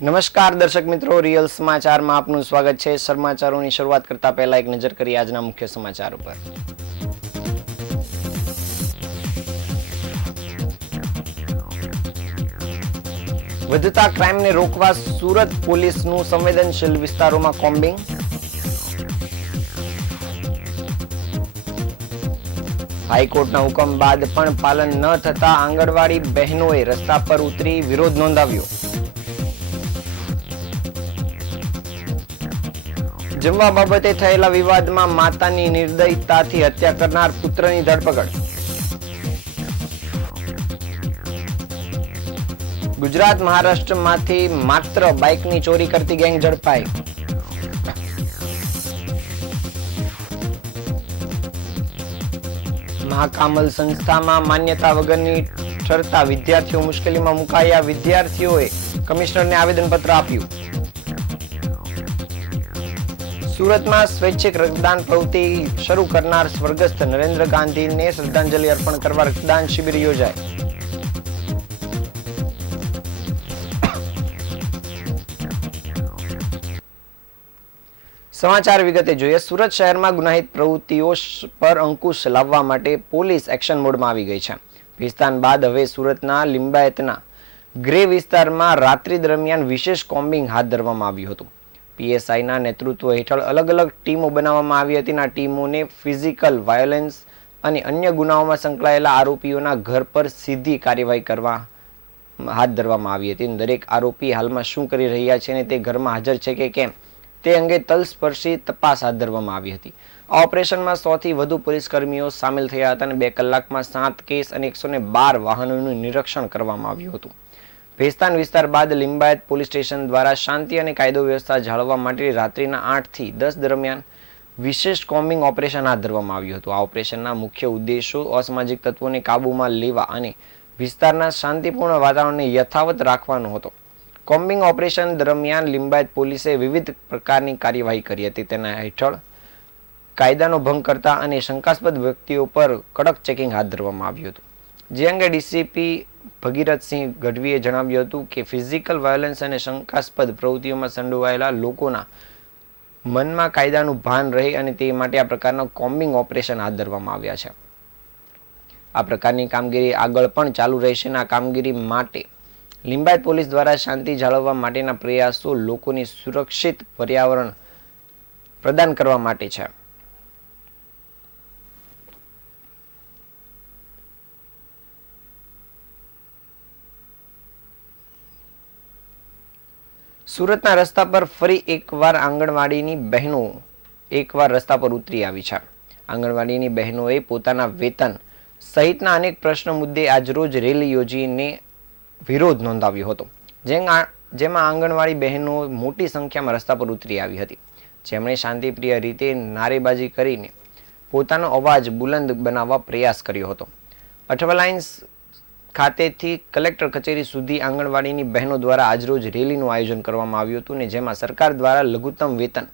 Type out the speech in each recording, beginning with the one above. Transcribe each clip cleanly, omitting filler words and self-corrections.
નમસ્કાર દર્શક મિત્રો, રિયલ સમાચારમાં આપનું સ્વાગત છે। સમાચારોની શરૂઆત કરતા પહેલા એક નજર કરીએ આજના મુખ્ય સમાચાર ઉપર। વધતા ક્રાઇમને રોકવા સુરત પોલીસનું સંવેદનશીલ વિસ્તારોમાં કોમ્બિંગ। હાઈકોર્ટના હુકમ બાદ પણ પાલન ન થતા આંગણવાડી બહેનોએ રસ્તા પર ઉતરી વિરોધ નોંધાવ્યો। જમવા બાબતે થયેલા વિવાદમાં માતાની નિર્દયતાથી હત્યા કરનાર પુત્રની ધરપકડ। ગુજરાત મહારાષ્ટ્રમાંથી માત્ર બાઇકની ચોરી કરતી ગેંગ ઝડપાઈ। મહાકામલ સંસ્થામાં માન્યતા વગરની ઠરતા વિદ્યાર્થીઓ મુશ્કેલીમાં મુકાયા। વિદ્યાર્થીઓએ કમિશનરને આવેદનપત્ર આપ્યું। સુરતમાં સ્વૈચ્છિક રક્તદાન પ્રવૃત્તિ શરૂ કરનાર સ્વર્ગસ્થ નરેન્દ્ર ગાંધીને શ્રદ્ધાંજલિ અર્પણ કરવા રક્તદાન શિબિર યોજાય। સમાચાર વિગતે જોઈએ। સુરત શહેરમાં ગુનાહિત પ્રવૃત્તિઓ પર અંકુશ લાવવા માટે પોલીસ એક્શન મોડમાં આવી ગઈ છે। વિસ્તાર બાદ હવે સુરતના લિંબાયતના ગ્રે વિસ્તારમાં રાત્રિ દરમિયાન વિશેષ કોમ્બિંગ હાથ ધરવામાં આવ્યું હતું। પીએસઆઈના નેતૃત્વ હેઠળ અલગ અલગ ટીમો બનાવવામાં આવી હતી। આ ટીમોને ફિઝિકલ વાયોલન્સ અને અન્ય ગુનાઓમાં સંકળાયેલા આરોપીઓના ઘર પર સીધી કાર્યવાહી કરવા હાથ ધરવામાં આવી હતી। દરેક આરોપી હાલમાં શું કરી રહ્યા છે અને તે ઘરમાં હાજર છે કે કેમ તે અંગે તલસ્પર્શી તપાસ હાથ ધરવામાં આવી હતી। આ ઓપરેશનમાં 100થી વધુ પોલીસકર્મીઓ સામેલ થયા હતા અને 2 કલાકમાં 7 કેસ અને 112 વાહનોનું નિરીક્ષણ કરવામાં આવ્યું હતું। ભેસ્તાન વિસ્તાર બાદ લિંબાયત પોલીસ સ્ટેશન દ્વારા શાંતિ અને કાયદો વ્યવસ્થા જાળવવા માટે રાત્રિના 8 થી 10 દરમિયાન વિશેષ કોમ્બિંગ ઓપરેશન હાથ ધરવામાં આવ્યું હતું। આ ઓપરેશનના મુખ્ય ઉદ્દેશો અસામાજિક તત્વોને કાબૂમાં લેવા અને વિસ્તારના શાંતિપૂર્ણ વાતાવરણને યથાવત રાખવાનો હતો। કોમ્બિંગ ઓપરેશન દરમિયાન લિંબાયત પોલીસે વિવિધ પ્રકારની કાર્યવાહી કરી હતી। તેના હેઠળ કાયદાનો ભંગ કરતા અને શંકાસ્પદ વ્યક્તિઓ પર કડક ચેકિંગ હાથ ધરવામાં આવ્યું હતું। જે અંગે ડીસીપી ભગીરથસિંહ ગઢવીએ જણાવ્યું હતું કે ફિઝિકલ વાયોલન્સ અને શંકાસ્પદ પ્રવૃત્તિઓમાં સંડોવાયેલા લોકોના મનમાં કાયદાનું ભાન રહે અને તે માટે આ પ્રકારના કોમ્બિંગ ઓપરેશન હાથ ધરવામાં આવ્યા છે। આ પ્રકારની કામગીરી આગળ પણ ચાલુ રહેશે અને આ કામગીરી માટે લિંબાયત પોલીસ દ્વારા શાંતિ જાળવવા માટેના પ્રયાસો લોકોની સુરક્ષિત પર્યાવરણ પ્રદાન કરવા માટે છે। સુરતના રસ્તા પર ફરી એકવાર આંગણવાડીની બહેનો રસ્તા પર ઉતરી આવી છે। આંગણવાડીની બહેનોએ પોતાના વેતન સહિતના અનેક પ્રશ્નો મુદ્દે આજરોજ રેલી યોજીને વિરોધ નોંધાવ્યો હતો। જેમાં આંગણવાડી બહેનો મોટી સંખ્યામાં રસ્તા પર ઉતરી આવી હતી, જેમણે શાંતિપ્રિય રીતે નારેબાજી કરીને પોતાનો અવાજ બુલંદ બનાવવા પ્રયાસ કર્યો હતો। અઠવાલાઇન્સ ખાતેથી કલેક્ટર કચેરી સુધી આંગણવાડીની બહેનો દ્વારા આજરોજ રેલીનું આયોજન કરવામાં આવ્યું હતું, ને જેમાં સરકાર દ્વારા લઘુત્તમ વેતન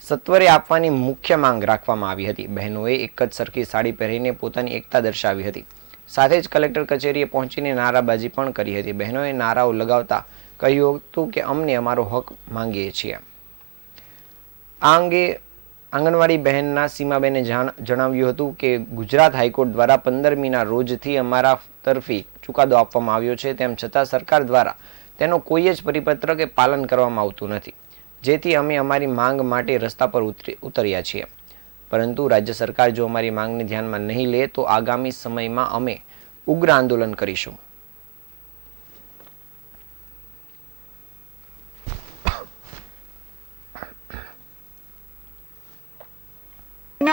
સત્વરે આપવાની મુખ્ય માંગ રાખવામાં આવી હતી। બહેનોએ એક જ સરખી સાડી પહેરીને પોતાની એકતા દર્શાવી હતી। સાથે જ કલેક્ટર કચેરીએ પહોંચીને નારાબાજી પણ કરી હતી। બહેનોએ નારાઓ લગાવતા કહ્યું હતું કે અમને અમારો હક માંગીએ છીએ। આ અંગે આંગણવાડી બહેનના સીમાબેને જણાવ્યું હતું કે ગુજરાત હાઈકોર્ટ દ્વારા 15મીના રોજથી અમારા તરફી ચુકાદો આપવામાં આવ્યો છે, તેમ છતાં સરકાર દ્વારા તેનો કોઈ જ પરિપત્ર કે પાલન કરવામાં આવતું નથી, જેથી અમે અમારી માંગ માટે રસ્તા પર ઉતર્યા છીએ। પરંતુ રાજ્ય સરકાર જો અમારી માંગને ધ્યાનમાં નહીં લે તો આગામી સમયમાં અમે ઉગ્ર આંદોલન કરીશું।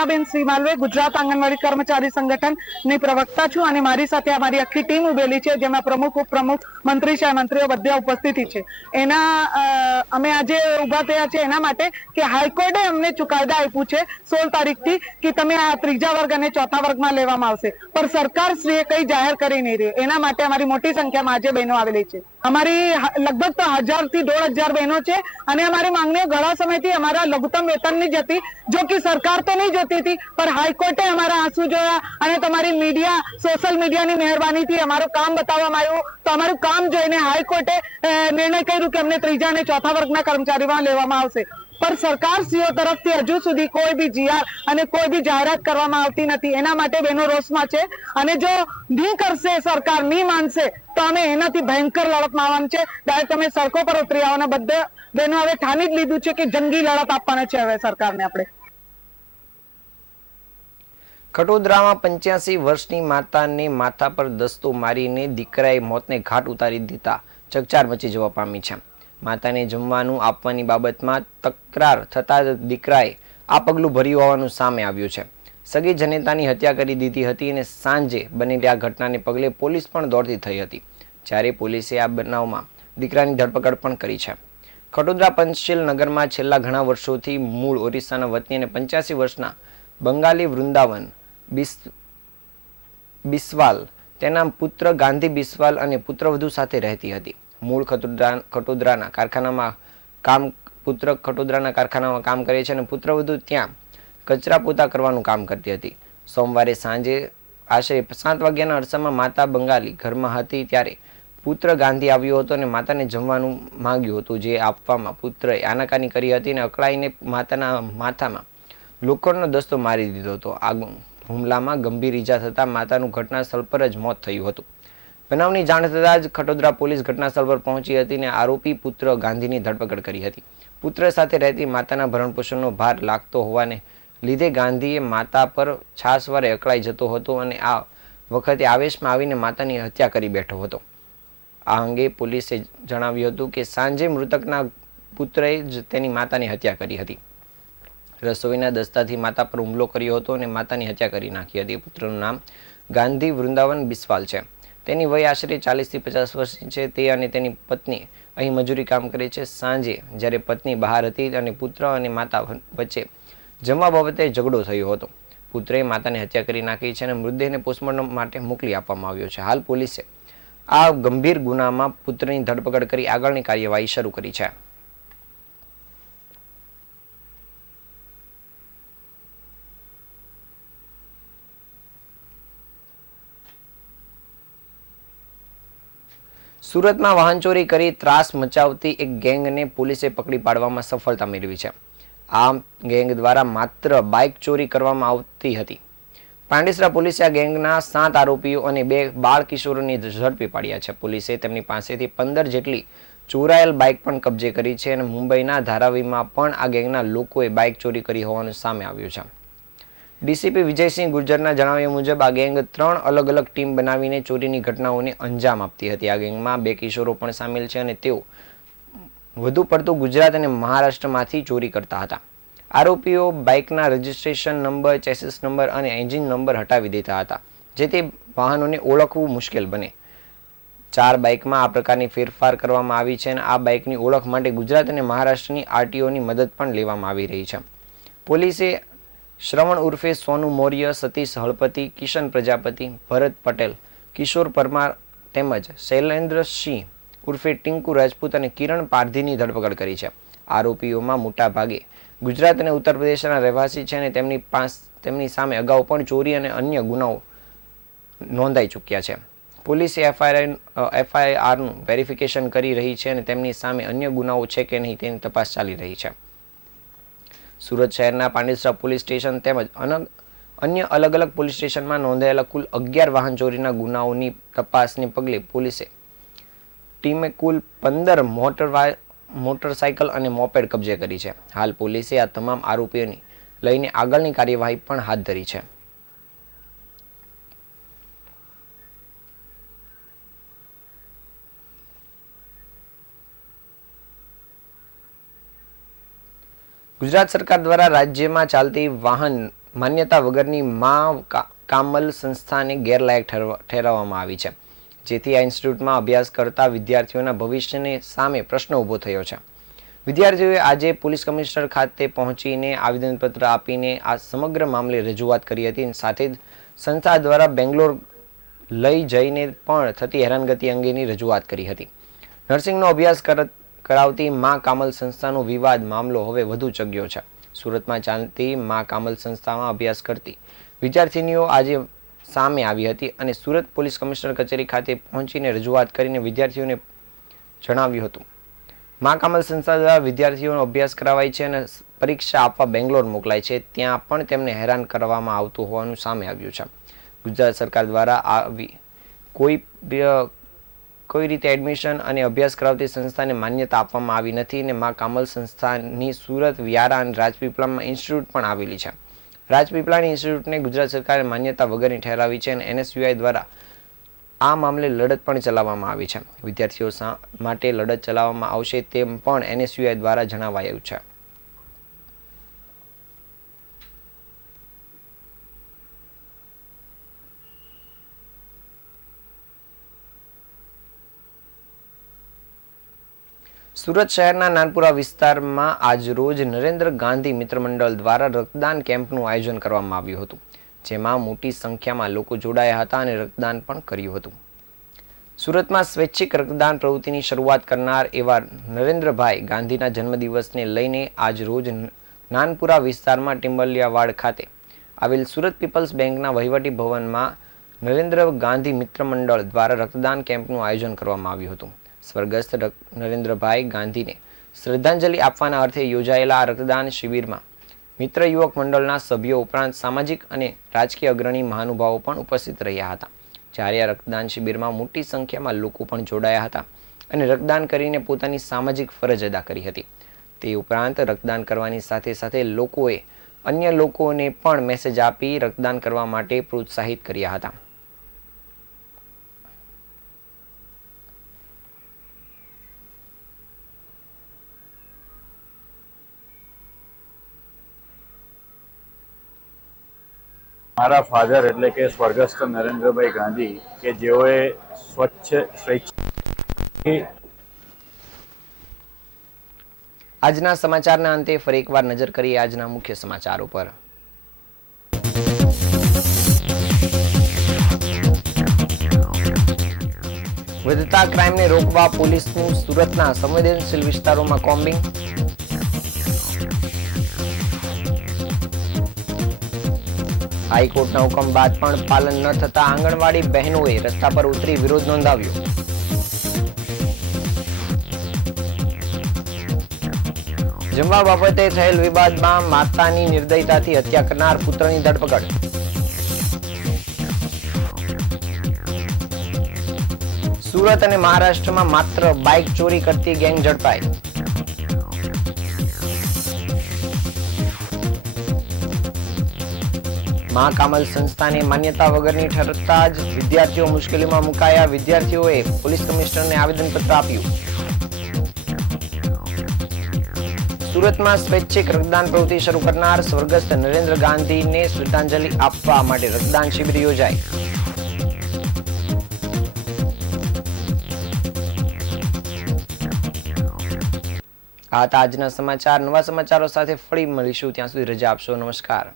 બેન શ્રી માલવે ગુજરાત આંગણવાડી કર્મચારી સંગઠનની પ્રવક્તા છું અને મારી સાથે અમારી આખી ટીમ ઉભેલી છે, જેમાં પ્રમુખ ઉપપ્રમુખ મંત્રી છે, મંત્રીઓ બધા ઉપસ્થિતિ છે। અમે આજે ઉભા થયા છે એના માટે કે હાઈકોર્ટે અમને ચુકાદા આપ્યું છે 16 તારીખથી કે તમે આ 3જા વર્ગ અને 4થા વર્ગમાં લેવામાં આવશે, પણ સરકાર શ્રીએ કઈ જાહેર કરી નહીં રહ્યું। એના માટે અમારી મોટી સંખ્યામાં આજે બહેનો આવેલી છે। અમારી લગભગ તો 1000 થી 1500 બહેનો છે અને અમારી માંગણીઓ ઘણા સમયથી અમારા લઘુત્તમ વેતનની જ હતી, જો કે સરકાર તો નહીં જોતી આવતી હતી, પણ હાઈકોર્ટે અમારા આંસુ જોયા અને તમારી મીડિયા, સોશિયલ મીડિયાની મહેરબાનીથી અમારું કામ બતાવવામાં આવ્યું. તો અમારું કામ જોઈને હાઈકોર્ટે નિર્ણય કર્યું કે અમને ત્રીજા અને ચોથા વર્ગના કર્મચારીમાં લેવામાં આવશે. પણ સરકારશ્રીઓ તરફથી હજુ સુધી કોઈ બી જીઆર અને કોઈ બી જાહેરાત કરવામાં આવતી નથી. એના માટે બહેનો રોષમાં છે અને જો નહીં કરશે, સરકાર નહીં માનશે તો અમે એનાથી ભયંકર લડતમાં આવવાનું છે. ડાયરેક્ટ અમે સડકો પર ઉતરી આવવાના. બધા બહેનો હવે ઠાની જ લીધું છે કે જંગી લડત આપવાના છે હવે સરકારને આપણે. ખટોદરામાં 85 વર્ષની માતાને માથા પર દસ્તો મારીને દીકરાએ મોતને ઘાટ ઉતારી દીધા ચકચાર મચી જવા પામી છે. માતાને જમવાનું આપવાની બાબતમાં તકરાર થતા દીકરાએ આ પગલું ભર્યું હોવાનું સામે આવ્યું છે. સગી જનેતાની હત્યા કરી દીધી હતી અને સાંજે બનેલી આ ઘટનાને પગલે પોલીસ પણ દોડતી થઈ હતી. જ્યારે પોલીસે આ બનાવમાં દીકરાની ધરપકડ પણ કરી છે. ખટોદરા પંચશીલ નગરમાં છેલ્લા ઘણા વર્ષોથી મૂળ ઓરિસ્સાના વતની અને 85 વર્ષના બંગાળી વૃંદાવન બિસ્વાલ તેના પુત્ર ગાંધી બિસ્વાલ અને પુત્રવધુ સાથે રહેતી હતી. મૂળ ખટોદરાના કારખાનામાં કામ કરે છે અને પુત્રવધુ ત્યાં કચરા પોતા કરવાનું કામ કરતી હતી. સોમવારે સાંજે આશરે 7 વાગ્યાના અરસામાં માતા બંગાળી ઘરમાં હતી ત્યારે પુત્ર ગાંધી આવ્યો હતો અને માતાને જમવાનું માંગ્યું હતું, જે આપવામાં પુત્રએ આનાકાની કરી હતી અને અકળાઈને માતાના માથામાં લોખંડનો દસ્તો મારી દીધો હતો. આ હુમલામાં ગંભીર ઈજા થતાં માતાનું ઘટના સ્થળ પર જ મોત થયું હતું. બનાવની જાણ થતાં જ ખટોદરા પોલીસ ઘટના સ્થળ પર પહોંચી હતી અને આરોપી પુત્ર ગાંધીની ધરપકડ કરી હતી. પુત્ર સાથે રહેતી માતાના ભરણપોષણનો ભાર લાગતો હોવાને લીધે ગાંધીએ માતા પર છાસવારે અકળાઈ જતો હતો અને આ વખતે આવેશમાં આવીને માતાની હત્યા કરી બેઠો હતો. આ અંગે પોલીસે જણાવ્યું હતું કે સાંજે મૃતકના પુત્રએ જ તેની માતાની હત્યા કરી હતી. રસોઈના દસ્તાથી માતા પર હુમલો કર્યો હતો અને માતાની હત્યા કરી નાખી હતી. પુત્રનું નામ ગાંધી વૃંદાવન બિસ્વાલ છે. તેની વય આશરે 40 થી 50 વર્ષની છે. તે અને તેની પત્ની અહીં મજૂરી કામ કરે છે. સાંજે જ્યારે પત્ની બહાર હતી અને પુત્ર અને માતા વચ્ચે જમવા બાબતે ઝઘડો થયો હતો. પુત્રએ માતાની હત્યા કરી નાખી છે અને મૃતદેહને પોસ્ટમોર્ટમ માટે મોકલી આપવામાં આવ્યો છે. હાલ પોલીસે આ ગંભીર ગુનામાં પુત્રની ધરપકડ કરી આગળની કાર્યવાહી શરૂ કરી છે. સુરતમાં વાહન ચોરી કરી ત્રાસ મચાવતી એક ગેંગને પોલીસે પકડી પાડવામાં સફળતા મેળવી છે. આ ગેંગ દ્વારા માત્ર બાઇક ચોરી કરવામાં આવતી હતી. પાંડેસરા પોલીસે આ ગેંગના 7 આરોપીઓ અને 2 બાળ કિશોરોની ઝડપી પાડ્યા છે. પોલીસે તેમની પાસેથી 15 જેટલી ચોરાયેલ બાઇક પણ કબજે કરી છે અને મુંબઈના ધારાવીમાં પણ આ ગેંગના લોકોએ બાઇક ચોરી કરી હોવાનું સામે આવ્યું છે. ડીસીપી વિજયસિંહ ગુર્જરના જણાવ્યા મુજબ આ ગેંગ 3 અલગ અલગ ટીમ બનાવીને ચોરીની ઘટનાઓને અંજામ આપતી હતી. આ ગેંગમાં 2 કિશોરો પણ સામેલ છે અને તેઓ વધુ પડતું ગુજરાત અને મહારાષ્ટ્રમાંથી ચોરી કરતા હતા. આરોપીઓ બાઇકના રજિસ્ટ્રેશન નંબર, ચેસિસ નંબર અને એન્જિન નંબર હટાવી દેતા હતા, જેથી વાહનોને ઓળખવું મુશ્કેલ બને. 4 બાઇકમાં આ પ્રકારની ફેરફાર કરવામાં આવી છે અને આ બાઇકની ઓળખ માટે ગુજરાત અને મહારાષ્ટ્રની આરટીઓની મદદ પણ લેવામાં આવી રહી છે. પોલીસે શ્રવણ ઉર્ફે સોનુ મૌર્ય, સતીશ હળપતિ, કિશન પ્રજાપતિ, ભરત પટેલ, કિશોર પરમાર તેમજ શૈલેન્દ્રસિંહ ઉર્ફે ટિંકુ રાજપૂત અને કિરણ પારધીની ધરપકડ કરી છે. આરોપીઓમાં મોટા ભાગે ગુજરાત અને ઉત્તર પ્રદેશના રહેવાસી છે અને તેમની સામે અગાઉ પણ ચોરી અને અન્ય ગુનાઓ નોંધાઈ ચૂક્યા છે. પોલીસે એફઆઈઆરનું વેરિફિકેશન કરી રહી છે અને તેમની સામે અન્ય ગુનાઓ છે કે નહીં તેની તપાસ ચાલી રહી છે. સુરત શહેરના પાંડેસરા પોલીસ સ્ટેશન તેમજ અન્ય અલગ અલગ પોલીસ સ્ટેશનમાં નોંધાયેલા કુલ 11 વાહન ચોરીના ગુનાઓની તપાસને પગલે પોલીસે ટીમે કુલ 15 મોટરસાયકલ અને મોપેડ કબજે કરી છે. હાલ પોલીસે આ તમામ આરોપીઓને લઈને આગળની કાર્યવાહી પણ હાથ ધરી છે. ગુજરાત સરકાર દ્વારા રાજ્યમાં ચાલતી વાહન માન્યતા વગરની મા કામલ સંસ્થાને ગેરલાયક ઠેરવવામાં આવી છે, જેથી આ ઇન્સ્ટિટ્યૂટમાં અભ્યાસ કરતા વિદ્યાર્થીઓના ભવિષ્યને સામે પ્રશ્ન ઊભો થયો છે. વિદ્યાર્થીઓએ આજે પોલીસ કમિશનર ખાતે પહોંચીને આવેદનપત્ર આપીને આ સમગ્ર મામલે રજૂઆત કરી હતી. સાથે જ સંસ્થા દ્વારા બેંગ્લોર લઈ જઈને પણ થતી હેરાનગતિ અંગેની રજૂઆત કરી હતી. નર્સિંગનો અભ્યાસ કરાવતી મા કામલ સંસ્થાનો વિવાદ મામલો હવે વધુ ચગ્યો છે. સુરતમાં ચાલતી મા કામલ સંસ્થામાં અભ્યાસ કરતી વિદ્યાર્થીનીઓ આજે સામે આવી હતી અને સુરત પોલીસ કમિશનર કચેરી ખાતે પહોંચીને રજૂઆત કરીને વિદ્યાર્થીઓને જણાવ્યું હતું. મા કામલ સંસ્થા દ્વારા વિદ્યાર્થીઓનો અભ્યાસ કરાવાય છે અને પરીક્ષા આપવા બેંગ્લોર મોકલાય છે, ત્યાં પણ તેમને હેરાન કરવામાં આવતું હોવાનું સામે આવ્યું છે. ગુજરાત સરકાર દ્વારા આવી કોઈ રીતે એડમિશન અને અભ્યાસ કરાવતી સંસ્થાને માન્યતા આપવામાં આવી નથી અને મા કામલ સંસ્થાની સુરત, વ્યારા અને રાજપીપળામાં ઇન્સ્ટિટ્યૂટ પણ આવેલી છે. રાજપીપળાની ઇન્સ્ટિટ્યૂટને ગુજરાત સરકારે માન્યતા વગરની ઠેરાવી છે અને NSUI દ્વારા આ મામલે લડત પણ ચલાવવામાં આવી છે. વિદ્યાર્થીઓ માટે લડત ચલાવવામાં આવશે તેમ પણ NSUI દ્વારા જણાવાયું છે. સુરત શહેરના નાનપુરા વિસ્તારમાં આજ રોજ નરેન્દ્ર ગાંધી મિત્ર મંડળ દ્વારા રક્તદાન કેમ્પનું આયોજન કરવામાં આવ્યું હતું, જેમાં મોટી સંખ્યામાં લોકો જોડાયા હતા અને રક્તદાન પણ કર્યું હતું. સુરતમાં સ્વૈચ્છિક રક્તદાન પ્રવૃત્તિની શરૂઆત કરનાર એવા નરેન્દ્રભાઈ ગાંધીના જન્મદિવસને લઈને આજ રોજ નાનપુરા વિસ્તારમાં ટિમ્બલિયાવાડ ખાતે આવેલ સુરત પીપલ્સ બેંકના વહીવટી ભવનમાં નરેન્દ્ર ગાંધી મિત્ર મંડળ દ્વારા રક્તદાન કેમ્પનું આયોજન કરવામાં આવ્યું હતું. સ્વર્ગસ્થ નરેન્દ્રભાઈ ગાંધીને શ્રદ્ધાંજલિ આપવાના અર્થે યોજાયેલા આ રક્તદાન શિબિરમાં મિત્ર યુવક મંડળના સભ્યો ઉપરાંત સામાજિક અને રાજકીય અગ્રણી મહાનુભાવો પણ ઉપસ્થિત રહ્યા હતા. જ્યારે આ રક્તદાન શિબિરમાં મોટી સંખ્યામાં લોકો પણ જોડાયા હતા અને રક્તદાન કરીને પોતાની સામાજિક ફરજ અદા કરી હતી. તે ઉપરાંત રક્તદાન કરવાની સાથે સાથે લોકોએ અન્ય લોકોને પણ મેસેજ આપી રક્તદાન કરવા માટે પ્રોત્સાહિત કર્યા હતા. મારા ફાધર એટલે કે સ્વર્ગસ્થ નરેન્દ્રભાઈ ગાંધી કે જેઓએ સ્વૈચ્છિક આજના સમાચારના અંતે ફરી એકવાર નજર કરીએ આજના મુખ્ય સમાચારો પર. વધતા ક્રાઇમને રોકવા પોલીસનું સુરતના સંવેદનશીલ વિસ્તારોમાં કોમ્બિંગ. હાઈકોર્ટના હુકમ બાદ પણ પાલન ન થતા આંગણવાડી બહેનોએ રસ્તા પર ઉતરી વિરોધ નોંધાવ્યો. જમવા બાબતે થયેલ વિવાદમાં માતાની નિર્દયતાથી હત્યા કરનાર પુત્રની ધરપકડ. સુરત અને મહારાષ્ટ્રમાં માત્ર બાઇક ચોરી કરતી ગેંગ ઝડપાઈ. મા કામલ સંસ્થાને માન્યતા વગરની ઠરતા જ વિદ્યાર્થીઓ મુશ્કેલીમાં મુકાયા. વિદ્યાર્થીઓએ પોલીસ કમિશનરને આવેદનપત્ર આપ્યું. સુરતમાં સ્વૈચ્છિક રક્તદાન પ્રવૃત્તિ શરૂ કરનાર સ્વર્ગસ્થ નરેન્દ્ર ગાંધીને શ્રદ્ધાંજલિ આપવા માટે રક્તદાન શિબિર યોજાઈ. આ હતા આજના સમાચાર. નવા સમાચારો સાથે ફરી મળીશું. ત્યાં સુધી રજા આપશો. નમસ્કાર.